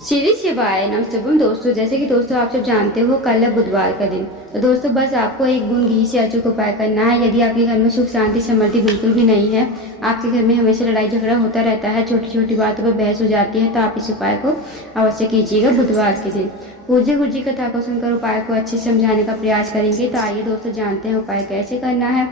श्री शिवाय नमस्तुभम दोस्तों। जैसे कि दोस्तों आप सब जानते हो कल है बुधवार का दिन। तो दोस्तों बस आपको एक बूंद घी से अचूक उपाय करना है। यदि आपके घर में सुख शांति समृद्धि बिल्कुल भी नहीं है, आपके घर में हमेशा लड़ाई झगड़ा होता रहता है, छोटी छोटी बातों पर बहस हो जाती है, तो आप इस उपाय को अवश्य कीजिएगा बुधवार के दिन। पूज्य गुरु जी कथा को सुनकर उपाय को अच्छे से समझाने का प्रयास करेंगे। तो आइए दोस्तों जानते हैं उपाय कैसे करना है।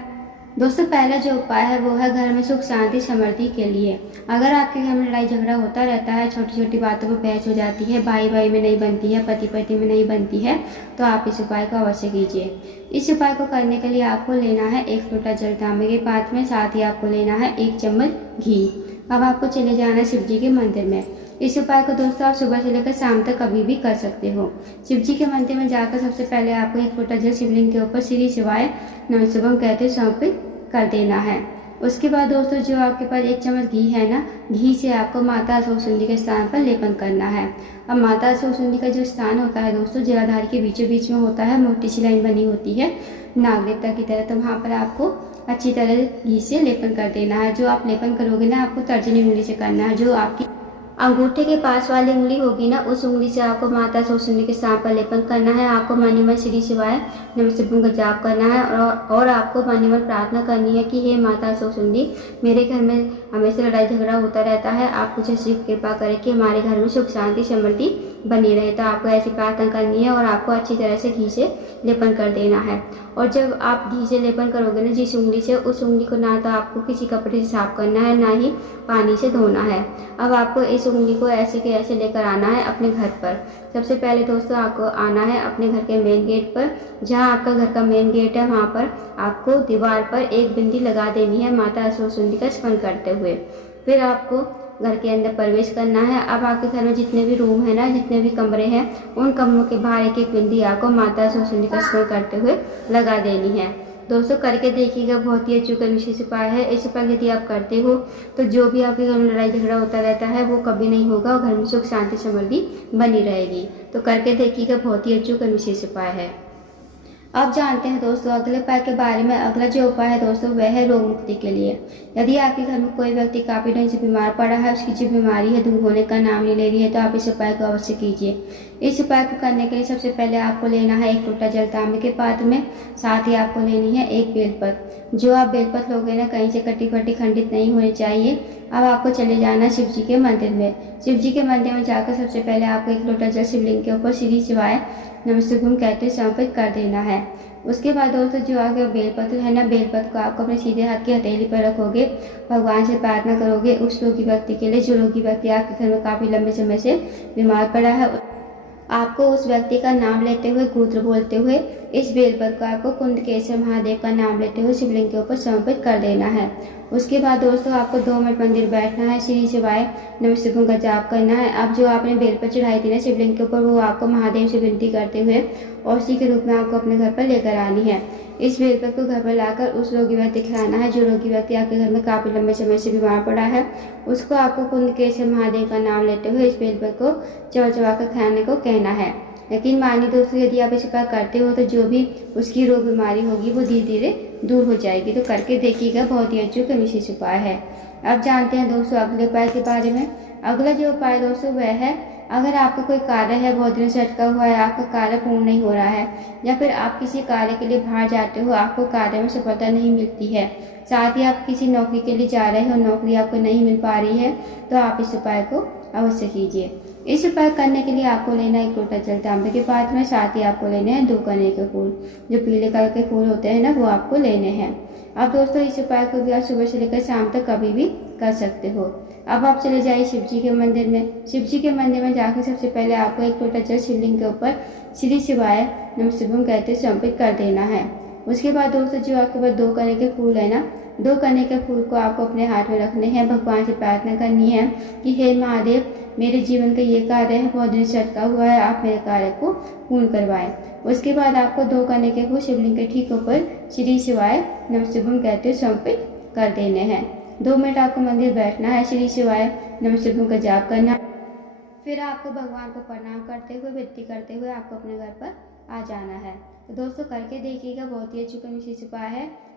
दोस्तों पहला जो उपाय है वो है घर में सुख शांति समृद्धि के लिए। अगर आपके घर में लड़ाई झगड़ा होता रहता है, छोटी छोटी बातों पर बहस हो जाती है, भाई भाई में नहीं बनती है, पति पति में नहीं बनती है, तो आप इस उपाय को अवश्य कीजिए। इस उपाय को करने के लिए आपको लेना है एक लोटा जल तांबे के पात्र में, साथ ही आपको लेना है एक चम्मच घी। अब आपको चले जाना है शिव जी के मंदिर में। इस उपाय को दोस्तों आप सुबह से लेकर शाम तक कभी भी कर सकते हो। शिव जी के मंदिर में जाकर सबसे पहले आपको एक लोटा जल शिवलिंग के ऊपर श्री शिवाय नमस्तुभम कहते समर्पित कर देना है। उसके बाद दोस्तों जो आपके पास एक चम्मच घी है ना, घी से आपको माता अशोक सुंदरी के स्थान पर लेपन करना है। अब माता अशोक सुंदरी का जो स्थान होता है दोस्तों जलाधार के बीचों बीच में होता है, मोटी सी लाइन बनी होती है नाग देवता की तरह, तो वहाँ पर आपको अच्छी तरह घी से लेपन कर देना है। जो आप लेपन करोगे ना, आपको तर्जनी उंगली से करना है। जो आपकी अंगूठे के पास वाली उंगली होगी ना, उस उंगली से आपको माता सरस्वती के सांप पर लेपन करना है। आपको मनी मन श्री शिवाय नमस्तुभम का जाप करना है और आपको मनी मन प्रार्थना करनी है कि हे माता सरस्वती, मेरे घर में हमेशा लड़ाई झगड़ा होता रहता है, आप कुछ ऐसी कृपा करें कि हमारे घर में सुख शांति समृद्धि बनी रहे। तो आपको ऐसी प्रार्थना करनी है और आपको अच्छी तरह से घी से लेपन कर देना है। और जब आप घी से लेपन करोगे ना जिस उंगली से, उस उंगली को ना तो आपको किसी कपड़े से साफ करना है, ना ही पानी से धोना है। अब आपको इस उंगली को ऐसे के ऐसे लेकर आना है अपने घर पर। सबसे पहले दोस्तों आपको आना है अपने घर के मेन गेट पर। जहाँ आपका घर का मेन गेट है वहाँ पर आपको दीवार पर एक बिंदी लगा देनी है माता सरस्वती का स्मरण करते हुए। फिर आपको घर के अंदर प्रवेश करना है। अब आपके घर में जितने भी रूम है ना, जितने भी कमरे हैं, उन कमरों के बाहर एक एक बिंदी आपको माता सरस्वती का स्मरण करते हुए लगा देनी है। दोस्तों करके देखिएगा, बहुत ही अचूक विशेष उपाय है। इस उपाय यदि आप करते हो तो जो भी आपके घर में लड़ाई झगड़ा होता रहता है वो कभी नहीं होगा और घर में सुख शांति समृद्धि बनी रहेगी। तो करके देखिएगा, बहुत ही अचूक विशेष उपाय है। अब जानते हैं दोस्तों अगले उपाय के बारे में। अगला जो उपाय है दोस्तों वह है रोग मुक्ति के लिए। यदि आपके घर में कोई व्यक्ति काफी दिन से बीमार पड़ा है, उसकी जो बीमारी है दूर होने का नाम नहीं ले रही है, तो आप इस उपाय को अवश्य कीजिए। इस उपाय को करने के लिए सबसे पहले आपको लेना है एक लोटा जल तांबे के पात्र में, साथ ही आपको लेनी है एक बेलपत्र। जो आप बेलपत्र लोगे ना, कहीं से कटी फटी खंडित नहीं होनी चाहिए। अब आपको चले जाना शिव जी के मंदिर में। शिव जी के मंदिर में जाकर सबसे पहले आपको एक लोटा जल शिवलिंग के ऊपर श्री शिवाय नमस्तुभम कहते समर्पित कर देना है। उसके बाद दोस्तों जो आपका बेलपत्र है ना, बेलपत्र को आपको अपने सीधे हाथ की हथेली पर रखोगे, भगवान से प्रार्थना करोगे उस रोगी व्यक्ति के लिए, जो रोगी व्यक्ति आपके घर में काफी लंबे समय से बीमार पड़ा है। आपको उस व्यक्ति का नाम लेते हुए, गोत्र बोलते हुए इस बेलपत्र को आपको कुंदकेश्वर महादेव का नाम लेते हुए शिवलिंग के ऊपर समर्पित कर देना है। उसके बाद दोस्तों आपको 2 मिनट मंदिर बैठना है, श्री शिवाय नमस्तुभम का जाप करना है। अब जो आपने बेलपत्र चढ़ाई थी ना शिवलिंग के ऊपर, वो आपको महादेव से विनती करते हुए और उसी के रूप में आपको अपने घर पर लेकर आनी है। इस बेलपत्र को घर पर लाकर उस रोगी व्यक्ति खिलाना है। जो रोगी व्यक्ति आपके घर में काफी लंबे समय से बीमार पड़ा है, उसको आपको कुंदकेश्वर महादेव का नाम लेते हुए इस बेलपत्र को चबा चबा कर खाने को कहना है। यकीन मानिए दोस्तों, यदि आप इस उपाय करते हो तो जो भी उसकी रोग बीमारी होगी वो धीरे धीरे दूर हो जाएगी। तो करके देखिएगा, बहुत ही अचूक विशेष उपाय है। अब जानते हैं दोस्तों अगले उपाय के बारे में। अगला जो उपाय दोस्तों वह है, अगर आपका कोई कार्य है बहुत दिनों से अटका हुआ है, आपका कार्य पूर्ण नहीं हो रहा है, या फिर आप किसी कार्य के लिए बाहर जाते हो, आपको कार्य में सफलता नहीं मिलती है, साथ ही आप किसी नौकरी के लिए जा रहे हो, नौकरी आपको नहीं मिल पा रही है, तो आप इस उपाय को अवश्य कीजिए। इस उपाय करने के लिए आपको लेना एक लोटा जल तांबे के पात्र में, साथ ही आपको लेने हैं 2 कने के फूल। जो पीले कलर के फूल होते हैं ना, वो आपको लेने हैं। अब दोस्तों इस उपाय को भी आप सुबह से लेकर शाम तक कभी भी कर सकते हो। अब आप चले जाइए शिव जी के मंदिर में। शिव जी के मंदिर में जाकर सबसे पहले आपको एक लोटा जल शिवलिंग के ऊपर श्री शिवाय नमस्तुभम कहते समर्पित कर देना है। उसके बाद दोस्तों जो आपके पास 2 कने के फूल है ना, 2 कने के फूल को आपको अपने हाथ में रखने हैं। भगवान से प्रार्थना करनी है कि हे महादेव, मेरे जीवन का ये कार्य है, बहुत दिन से अटका हुआ है, आप मेरे कार्य को पूर्ण करवाएं। उसके बाद आपको 2 कने के फूल शिवलिंग के ठीक ऊपर श्री शिवाय नमस्तुभम कहते समर्पित कर देने हैं। 2 मिनट आपको मंदिर बैठना है, श्री शिवाय नमस्तुभम का जाप करना। फिर आपको भगवान को प्रणाम करते हुए, विनती करते हुए आपको अपने घर पर आ जाना है। तो दोस्तों करके देखिएगा, बहुत ही अचूक विशेष उपाय है।